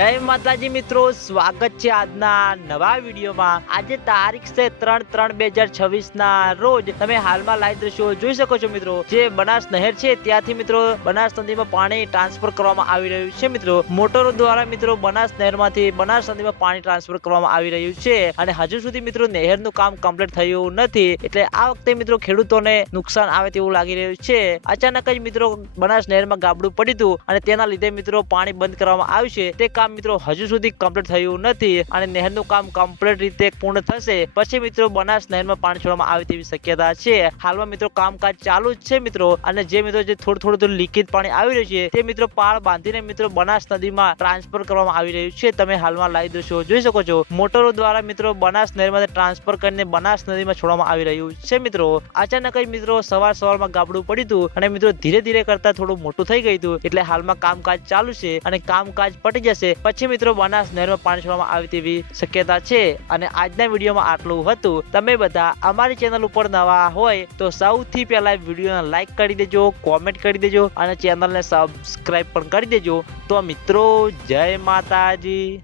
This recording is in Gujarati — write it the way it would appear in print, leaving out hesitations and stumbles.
જય માતાજી મિત્રો, સ્વાગત છે આજના નવા વિડીયોમાં। આજે તારીખ છે 3/3/2026 ના રોજ તમે હાલમાં લાઈવ દ્રશ્યો જોઈ શકો છો મિત્રો। જે બનાસ નહેર છે ત્યાંથી મિત્રો બનાસ નદીમાં પાણી ટ્રાન્સફર કરવામાં આવી રહ્યું છે મિત્રો। મોટરો દ્વારા મિત્રો બનાસ નહેરમાંથી બનાસ નદીમાં પાણી ટ્રાન્સફર કરવામાં આવી રહ્યું છે અને હજુ સુધી મિત્રો નહેરનું કામ કમ્પ્લીટ થયું નથી, એટલે આ વખતે મિત્રો ખેડૂતોને નુકસાન આવે તેવું લાગી રહ્યું છે। અચાનક જ મિત્રો બનાસ નહેરમાં ગાબડું પડ્યું હતું અને તેના લીધે મિત્રો પાણી બંધ કરવામાં આવ્યું છે। તે કામ મિત્રો હજુ સુધી કમ્પ્લીટ થયું નથી અને નહેરનું કામ કમ્પ્લીટ રીતે પૂર્ણ થશે પછી મિત્રો બનાસ નહેરમાં પાણી છોડવામાં આવે તેવી શક્યતા છે। હાલમાં મિત્રો કામકાજ ચાલુ જ છે મિત્રો, અને જે મિત્રો જે થોડું લીકેજ પાણી આવી રહ્યું છે તે મિત્રો પાળ બાંધીને મિત્રો બનાસ નદીમાં ટ્રાન્સફર કરવામાં આવી રહ્યું છે। તમે હાલમાં લાઈવ દ્રશ્યો જોઈ શકો છો। મોટરો દ્વારા મિત્રો બનાસ નહેરમાંથી ટ્રાન્સફર કરીને બનાસ નદીમાં છોડવામાં આવી રહ્યું છે મિત્રો। અચાનક જ મિત્રો સવારમાં ગાબડું પડ્યું હતું અને મિત્રો ધીરે ધીરે કરતા થોડું મોટું થઈ ગયું હતું, એટલે હાલમાં કામકાજ ચાલુ છે અને કામકાજ પતી જશે પછી મિત્રો બનાસ નહેરમાં પાણી છોડવામાં આવે તેવી શક્યતા છે। અને આજના વિડીયોમાં આટલું હતું। તમે બધા અમારી ચેનલ ઉપર નવા હોય તો સૌથી પહેલા વિડીયોને લાઈક કરી દેજો, કોમેન્ટ કરી દેજો અને ચેનલને સબસ્ક્રાઇબ પણ કરી દેજો। તો મિત્રો જય માતાજી।